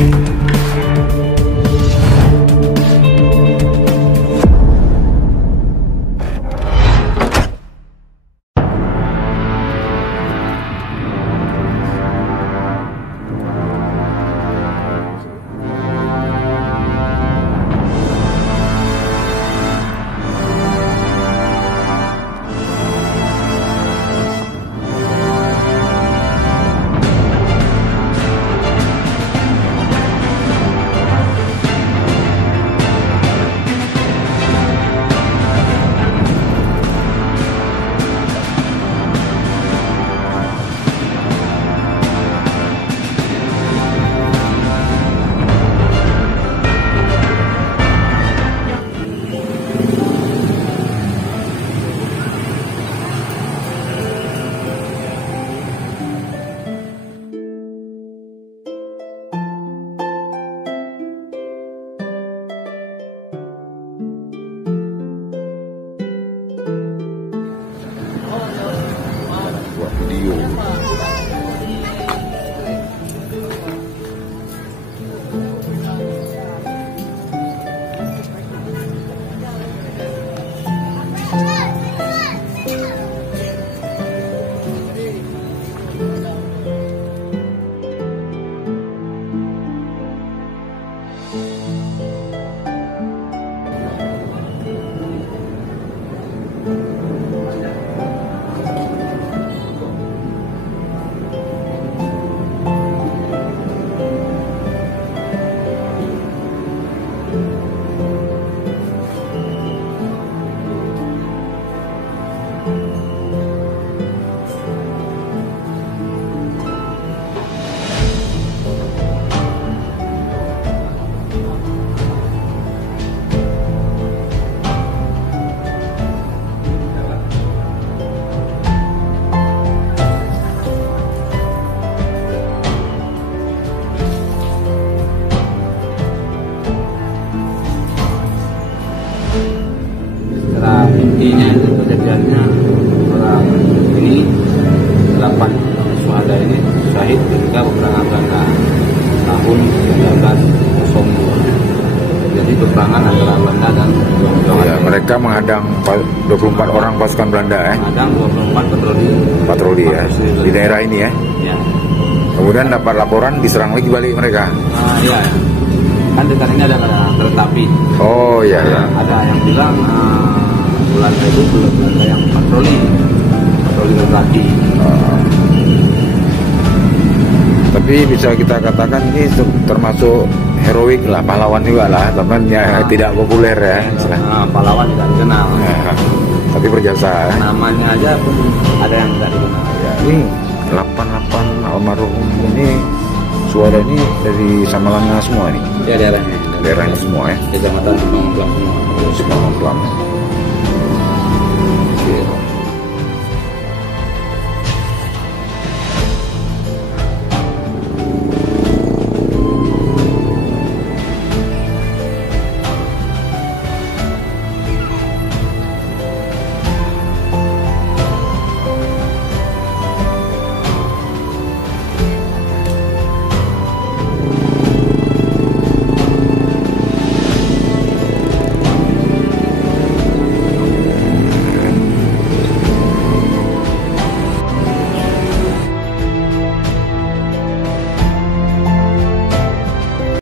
Video. Intinya itu kejadiannya orang ini 8 syuhada ini syahid ketika peperangan Belanda tahun 1902. Jadi peperangan antara Belanda dan Ya, mereka menghadang 24 orang pasukan Belanda menghadang 24 patroli ya di daerah ini ya. Ya. Kemudian dapat laporan diserang lagi balik mereka. Iya. Kan dekat ini ada kereta api. Oh iya ya. Ada yang bilang Belanda itu Belanda yang patroli berlaki. Tapi bisa kita katakan ini termasuk heroik lah, pahlawan juga lah, temannya tidak populer ya. Pahlawan tidak dikenal. Ya, tapi berjasa. Namanya aja pun ada yang tidak dikenal. Ya, ini 88 almarhum ini suara ini dari Samalanga semua nih. Ya daerahnya. Daerahnya semua ya. Kecamatan Simangplang semua. Simangplang.